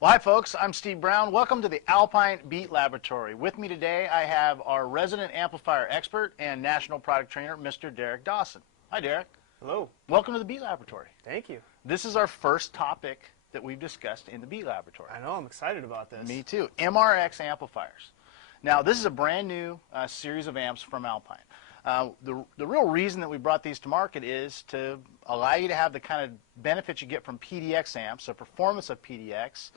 Well, hi folks, I'm Steve Brown. Welcome to the Alpine Beat Laboratory. With me today I have our resident amplifier expert and national product trainer, Mr. Derek Dawson. Hi Derek. Hello. Welcome to the Beat Laboratory. Thank you. This is our first topic that we've discussed in the Beat Laboratory. I know, I'm excited about this. Me too. MRX amplifiers. Now this is a brand new series of amps from Alpine. The real reason that we brought these to market is to allow you to have the kind of benefits you get from PDX amps, the performance of PDX,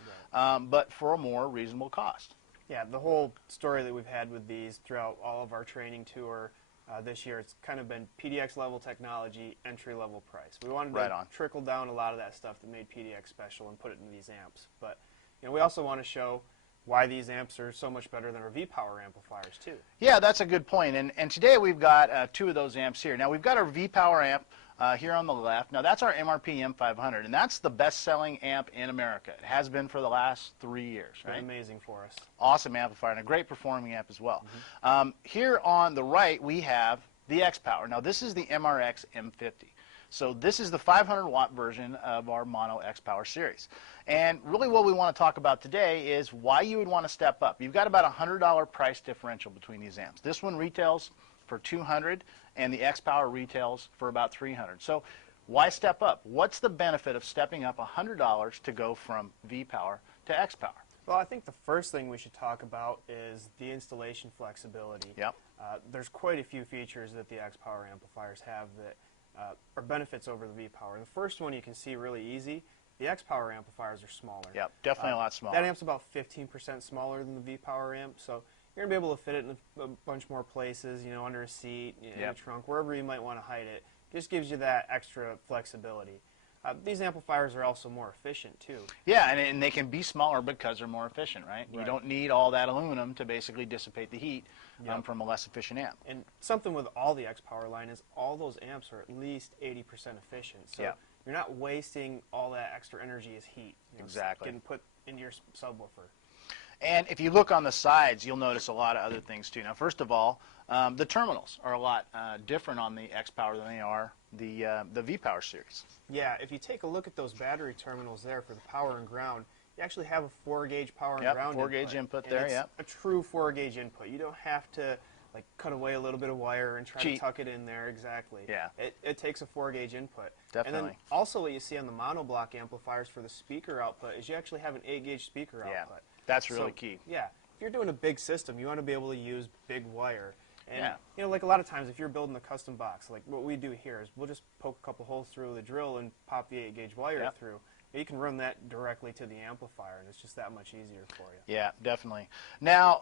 but for a more reasonable cost. Yeah, the whole story that we've had with these throughout all of our training tour this year, it's kind of been PDX level technology, entry level price. We wanted to trickle down a lot of that stuff that made PDX special and put it into these amps. But we also want to show why these amps are so much better than our V-Power amplifiers too. Yeah, that's a good point. And today we've got two of those amps here. Now we've got our V-Power amp here on the left. Now that's our MRP M500, and that's the best-selling amp in America. It has been for the last 3 years. It's been amazing for us. Awesome amplifier and a great performing amp as well. Here on the right we have the X-Power. Now this is the MRX M50. So this is the 500-watt version of our mono X-Power series. And really what we want to talk about today is why you would want to step up. You've got about a $100 price differential between these amps. This one retails for $200 and the X-Power retails for about $300. So why step up? What's the benefit of stepping up $100 to go from V-Power to X-Power? Well, I think the first thing we should talk about is the installation flexibility. Yep. There's quite a few features that the X-Power amplifiers have that are benefits over the V-Power. The first one you can see really easy. The X-Power amplifiers are smaller. Yep, definitely a lot smaller. That amp's about 15% smaller than the V-Power amp, so you're going to be able to fit it in a bunch more places, under a seat, in a trunk, wherever you might want to hide it. Just gives you that extra flexibility. These amplifiers are also more efficient too. Yeah, and they can be smaller because they're more efficient, right? You don't need all that aluminum to basically dissipate the heat from a less efficient amp. And something with all the X-Power line is all those amps are at least 80% efficient. So you're not wasting all that extra energy as heat. Exactly. Getting put into your subwoofer. And if you look on the sides, you'll notice a lot of other things too. Now, first of all, the terminals are a lot different on the X-Power than they are the V-Power series. Yeah, if you take a look at those battery terminals there for the power and ground, you actually have a 4-gauge power and ground 4-gauge input there, it's a true 4-gauge input. You don't have to cut away a little bit of wire and try to tuck it in there. Exactly. Yeah. It takes a 4-gauge input. Definitely. And then also what you see on the monoblock amplifiers for the speaker output is you actually have an 8-gauge speaker output. That's really key. Yeah. If you're doing a big system, you want to be able to use big wire. And like a lot of times if you're building a custom box, like what we do here is we'll just poke a couple holes through the drill and pop the 8-gauge wire through. You can run that directly to the amplifier, and it's just that much easier for you. Yeah, definitely. Now,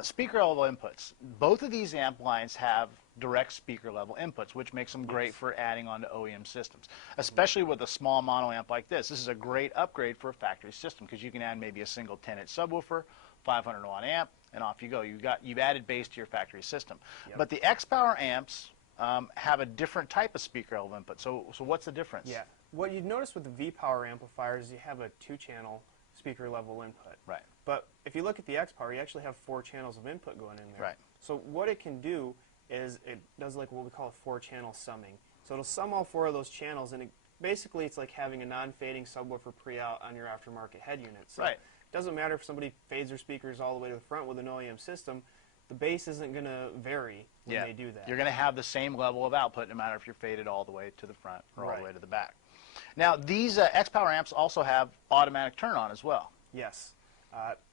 speaker level inputs. Both of these amp lines have direct speaker level inputs, which makes them great for adding onto OEM systems, especially with a small mono amp like this. This is a great upgrade for a factory system because you can add maybe a single 10-inch subwoofer, 500-watt amp, and off you go. You've added bass to your factory system. But the X-Power amps have a different type of speaker level input. So what's the difference? Yeah. What you'd notice with the V-Power amplifiers is you have a 2-channel speaker level input. Right. But if you look at the X-Power, you actually have 4 channels of input going in there. Right. So what it can do is it does like what we call a 4-channel summing. So it'll sum all 4 of those channels, and basically it's like having a non-fading subwoofer pre-out on your aftermarket head unit. So it doesn't matter if somebody fades their speakers all the way to the front with an OEM system, the bass isn't going to vary when they do that. You're going to have the same level of output no matter if you're faded all the way to the front or all the way to the back. Now, these X-Power amps also have automatic turn-on as well. Yes.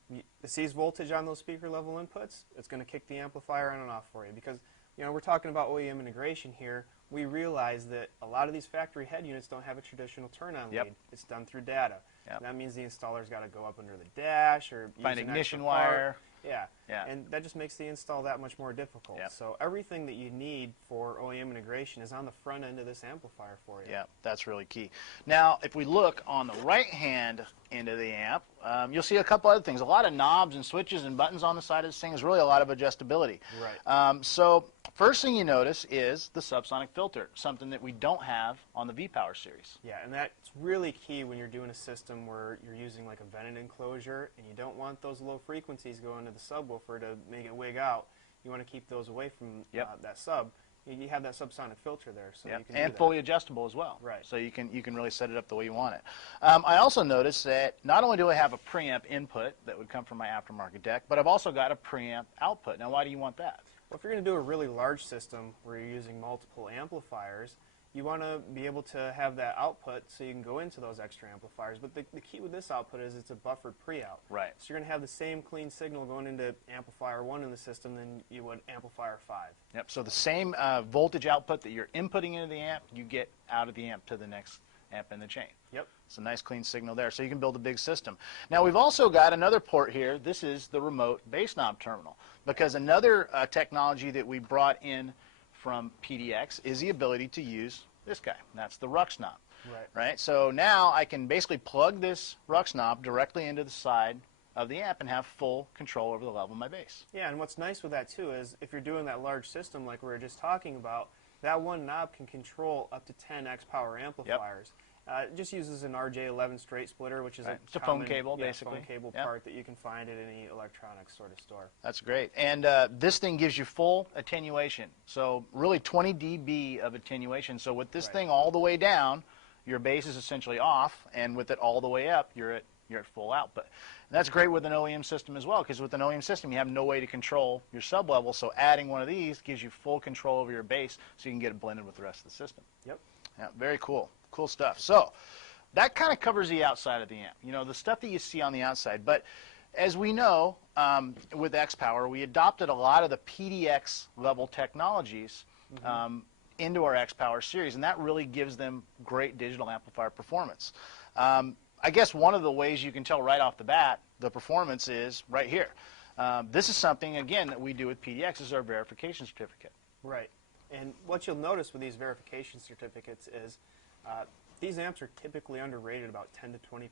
It sees voltage on those speaker level inputs. It's going to kick the amplifier on and off for you because we're talking about OEM integration here. We realize that a lot of these factory head units don't have a traditional turn-on lead. It's done through data. That means the installer's got to go up under the dash or find use ignition wire. Yeah, and that just makes the install that much more difficult. So everything that you need for OEM integration is on the front end of this amplifier for you. Yeah, that's really key. Now, if we look on the right-hand end of the amp, you'll see a couple other things. A lot of knobs and switches and buttons on the side of this thing. Is really a lot of adjustability. Right. So first thing you notice is the subsonic filter, something that we don't have on the V-Power series. Yeah, and that's really key when you're doing a system where you're using like a vented enclosure and you don't want those low frequencies going to the subwoofer to make it wig out. You want to keep those away from that sub. you have that subsonic filter there, so yep. you can and fully adjustable as well. Right. So you can really set it up the way you want it. I also noticed that not only do I have a preamp input that would come from my aftermarket deck, but I've also got a preamp output. Now, why do you want that? Well, if you're going to do a really large system where you're using multiple amplifiers, you want to be able to have that output so you can go into those extra amplifiers. But the key with this output is it's a buffered pre-out. Right. So you're going to have the same clean signal going into amplifier 1 in the system than you would amplifier 5. Yep. So the same voltage output that you're inputting into the amp, you get out of the amp to the next amp in the chain. Yep. It's a nice clean signal there, so you can build a big system. Now we've also got another port here. This is the remote bass knob terminal, because another technology that we brought in from PDX is the ability to use this guy. That's the Rux knob. Right. So now I can basically plug this Rux knob directly into the side of the amp and have full control over the level of my bass. Yeah, and what's nice with that too is if you're doing that large system like we were just talking about, that one knob can control up to 10 X power amplifiers. Yep. It just uses an RJ11 straight splitter, which is it's a phone cable, basically. Phone cable part that you can find at any electronics sort of store. That's great. And this thing gives you full attenuation. So really 20 dB of attenuation. So with this thing all the way down, your bass is essentially off, and with it all the way up, you're at full output. And that's great with an OEM system as well, because with an OEM system, you have no way to control your sub-level. So adding one of these gives you full control over your bass, so you can get it blended with the rest of the system. Yep. Yeah, very cool. Cool stuff. So that kind of covers the outside of the amp, you know, the stuff that you see on the outside. But as we know, with X-Power, we adopted a lot of the PDX level technologies into our X-Power series, and that really gives them great digital amplifier performance. I guess one of the ways you can tell right off the bat the performance is right here. This is something, again, that we do with PDX is our verification certificate. Right. And what you'll notice with these verification certificates is these amps are typically underrated about 10 to 20%.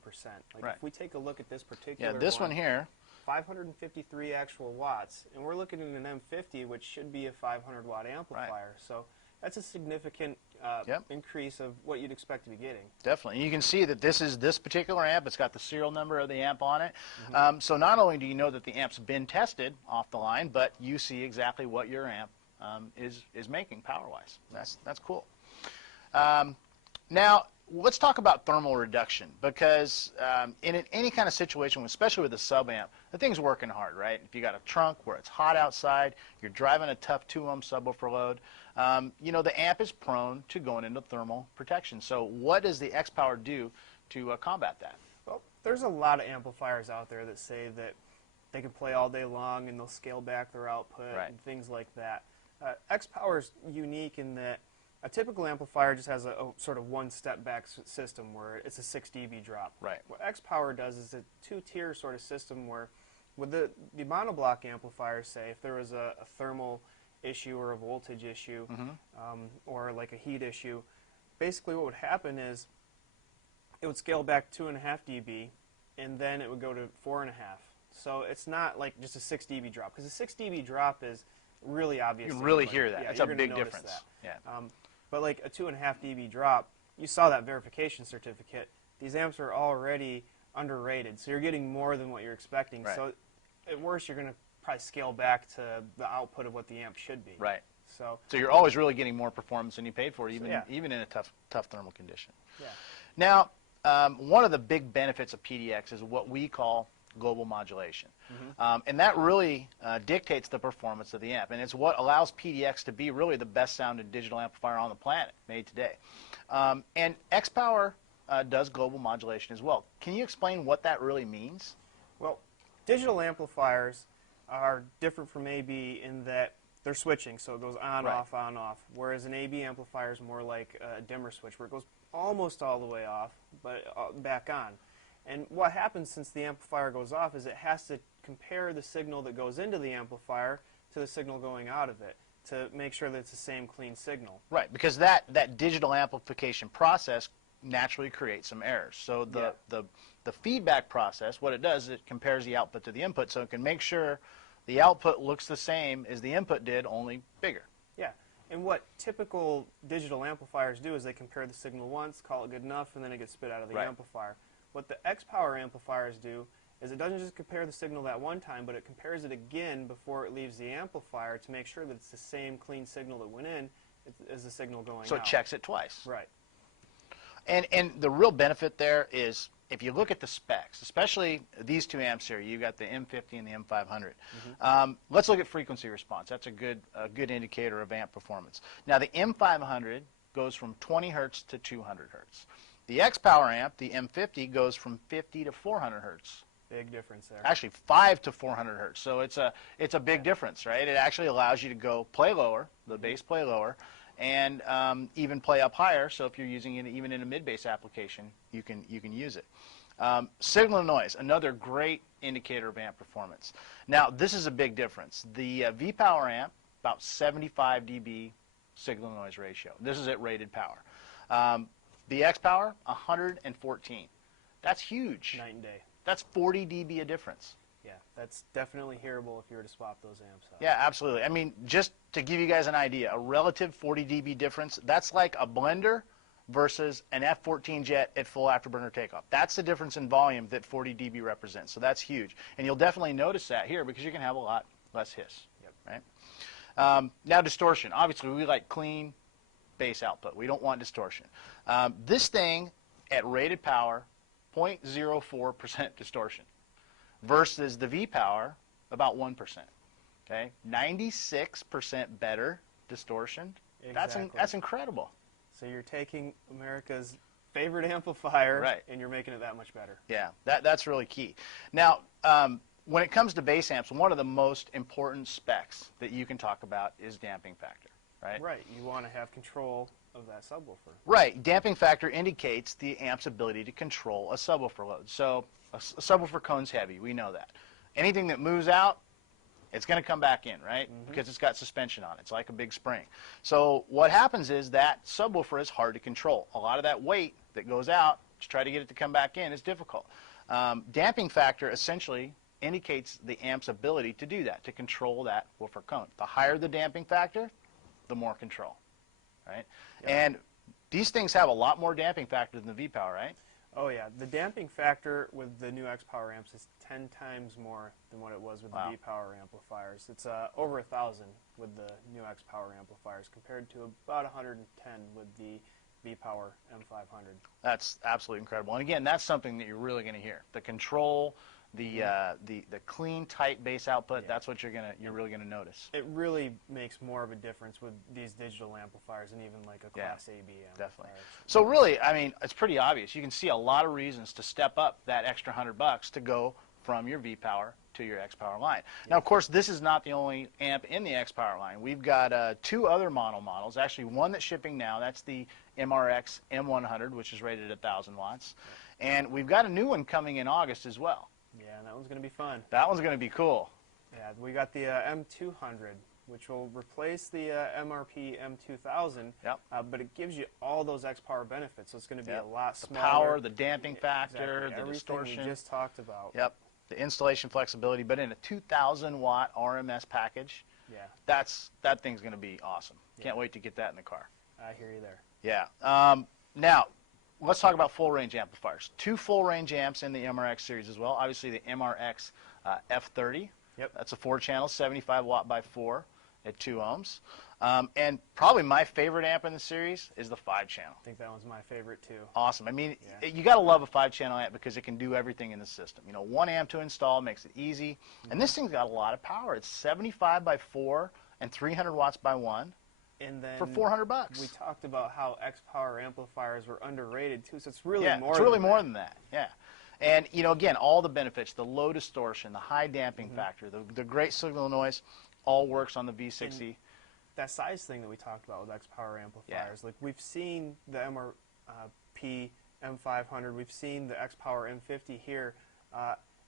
Like if we take a look at this particular this one here, 553 actual watts, and we're looking at an M50, which should be a 500 watt amplifier. So that's a significant increase of what you'd expect to be getting. Definitely. And you can see that this is this particular amp. It's got the serial number of the amp on it. So not only do you know that the amp's been tested off the line, but you see exactly what your amp is making power-wise. That's cool. Now, let's talk about thermal reduction, because in any kind of situation, especially with a sub-amp, the thing's working hard, right? If you got a trunk where it's hot outside, you're driving a tough 2-ohm subwoofer load, you know, the amp is prone to going into thermal protection. So what does the X-Power do to combat that? Well, there's a lot of amplifiers out there that say that they can play all day long and they'll scale back their output and things like that. X-Power is unique in that a typical amplifier just has a sort of one-step back system where it's a 6 dB drop. Right. What X-Power does is a two-tier sort of system where with the monoblock amplifiers, say, if there was a thermal issue or a voltage issue or like a heat issue, basically what would happen is it would scale back 2.5 dB and then it would go to 4.5. So it's not like just a 6 dB drop, because a 6 dB drop is really obvious. You can really hear that. That's a big difference. That. Yeah. But like a 2.5 dB drop, you saw that verification certificate. These amps are already underrated, so you're getting more than what you're expecting. Right. So at worst, you're going to probably scale back to the output of what the amp should be. Right. So you're always really getting more performance than you paid for, even in a tough thermal condition. Yeah. Now, one of the big benefits of PDX is what we call global modulation. And that really dictates the performance of the amp. And it's what allows PDX to be really the best sounding digital amplifier on the planet made today. And X-Power does global modulation as well. Can you explain what that really means? Well, digital amplifiers are different from AB in that they're switching, so it goes on, off, on, off. Whereas an AB amplifier is more like a dimmer switch, where it goes almost all the way off, but back on. And what happens since the amplifier goes off is it has to compare the signal that goes into the amplifier to the signal going out of it to make sure that it's the same clean signal. Right, because that digital amplification process naturally creates some errors. So the feedback process, what it does, it compares the output to the input, so it can make sure the output looks the same as the input did, only bigger. Yeah, and what typical digital amplifiers do is they compare the signal once, call it good enough, and then it gets spit out of the amplifier. What the X-Power amplifiers do is it doesn't just compare the signal that one time, but it compares it again before it leaves the amplifier to make sure that it's the same clean signal that went in, is the signal going out. So it checks it twice. Right. And the real benefit there is, if you look at the specs, especially these two amps here, you got the M50 and the M500. Let's look at frequency response. That's a good indicator of amp performance. Now the M500 goes from 20 hertz to 200 hertz. The X Power amp, the M50, goes from 50 to 400 hertz. Big difference there. Actually, 5 to 400 hertz. So it's a big difference, right? It actually allows you to go play lower, the bass play lower, and even play up higher. So if you're using it even in a mid-bass application, you can use it. Signal to noise, another great indicator of amp performance. Now this is a big difference. The V-Power amp, about 75 dB signal to noise ratio. This is at rated power. The X Power, 114. That's huge. Night and day. That's 40 dB a difference. Yeah, that's definitely hearable if you were to swap those amps out. Yeah, absolutely. I mean, just to give you guys an idea, a relative 40 dB difference, that's like a blender versus an F-14 jet at full afterburner takeoff. That's the difference in volume that 40 dB represents. So that's huge. And you'll definitely notice that here because you're going to have a lot less hiss. Yep. Right? Now distortion. Obviously, we like clean bass output. We don't want distortion. This thing at rated power, 0.04% distortion versus the V-Power, about 1%. Okay, 96% better distortion. Exactly. That's incredible. So you're taking America's favorite amplifier, right, and you're making it that much better. Yeah, that's really key. Now, when it comes to bass amps, one of the most important specs that you can talk about is damping factor. Right? Right. You want to have control of that subwoofer. Right. Damping factor indicates the amp's ability to control a subwoofer load. So a subwoofer cone's heavy. We know that. Anything that moves out, it's going to come back in, right? Because it's got suspension on it. It's like a big spring. So what happens is that subwoofer is hard to control. A lot of that weight that goes out to try to get it to come back in is difficult. Damping factor essentially indicates the amp's ability to do that, to control that woofer cone. The higher the damping factor, the more control, right? Yep. And these things have a lot more damping factor than the V-Power, right? Oh yeah, the damping factor with the new X Power amps is 10 times more than what it was with the V-Power amplifiers. It's over 1,000 with the new X Power amplifiers compared to about 110 with the V-Power M500. That's absolutely incredible. And again, that's something that you're really going to hear. The control, the clean, tight bass output, that's what you're really gonna notice. It really makes more of a difference with these digital amplifiers and even like a Class AB amplifier. Definitely. So really, I mean, it's pretty obvious. You can see a lot of reasons to step up that extra $100 to go from your V-Power to your X Power line. Now, of course, this is not the only amp in the X Power line. We've got 2 other mono models. Actually, one that's shipping now. That's the MRX M100, which is rated at 1,000 watts. And we've got a new one coming in August as well. Yeah, and that one's going to be fun. That one's going to be cool. Yeah, we got the M200, which will replace the MRP M2000, but it gives you all those X Power benefits, so it's going to be a lot smaller. The power, the damping factor, the everything distortion. we just talked about. Yep, the installation flexibility, but in a 2,000-watt RMS package. Yeah. That thing's going to be awesome. Can't wait to get that in the car. I hear you there. Yeah. Now, let's talk about full-range amplifiers. 2 full-range amps in the MRX series as well. Obviously, the MRX F30. Yep. That's a 4-channel, 75-watt by 4 at 2 ohms. And probably my favorite amp in the series is the 5-channel. I think that one's my favorite, too. Awesome. I mean, you got to love a 5-channel amp because it can do everything in the system. You know, 1 amp to install makes it easy. And this thing's got a lot of power. It's 75 by 4 and 300 watts by 1. And then for $400. We talked about how X Power amplifiers were underrated too, so it's really more. It's really more than that. Yeah, and you know, again, all the benefits: the low distortion, the high damping factor, the great signal noise, all works on the V60. And that size thing that we talked about with X Power amplifiers, like we've seen the MRP M500, we've seen the X Power M50 here.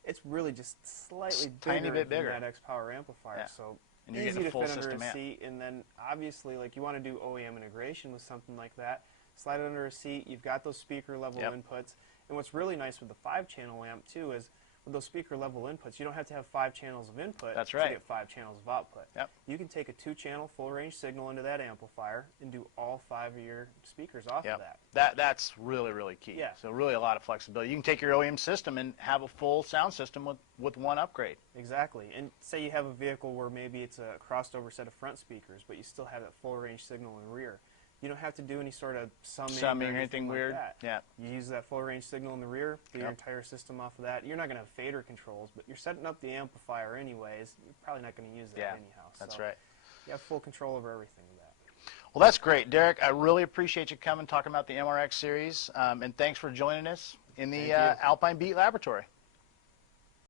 It's really just slightly tiny bit bigger than that X Power amplifier. Yeah. So. And you're easy getting a to full fit under system a amp. seat, and then obviously, like you want to do OEM integration with something like that. Slide it under a seat. You've got those speaker level inputs, and what's really nice with the 5-channel amp too is with those speaker level inputs, you don't have to have 5 channels of input That's right. to get 5 channels of output. Yep. You can take a 2-channel full range signal into that amplifier and do all 5 of your speakers off of that. That's really, really key. Yeah. So really a lot of flexibility. You can take your OEM system and have a full sound system with one upgrade. Exactly. And say you have a vehicle where maybe it's a crossed over set of front speakers, but you still have that full range signal in rear. You don't have to do any sort of summing or anything weird. Like that. Yeah. You use that full range signal in the rear, do your entire system off of that. You're not going to have fader controls, but you're setting up the amplifier anyways. You're probably not going to use that anyhow. That's so right. You have full control over everything with that. Well, that's great, Derek. I really appreciate you coming talking about the MRX series, and thanks for joining us in the Alpine Beat Laboratory.